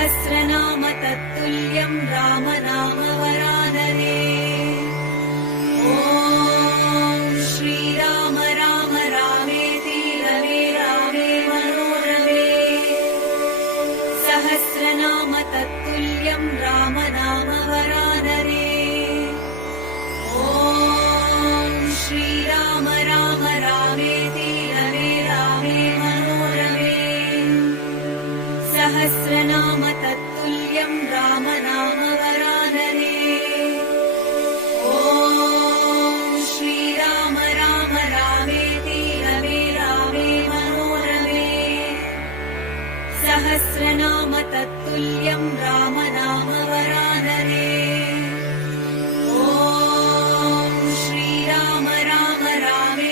सहस्रनाम तत्तुल्यं राम नाम वरानने। ॐ श्रीराम राम रामेति रमे रामे मनोरमे। सहस्रनाम तत्तुल्यं राम नाम वरानने। ॐ श्रीराम राम रामेति रमे रामे मनोरमे। सहस्रनाम तत्तुल्यं राम नाम वरानने। ॐ श्रीराम राम रामेति रमे रामे मनोरमे। सहस्रनाम तत्तुल्यं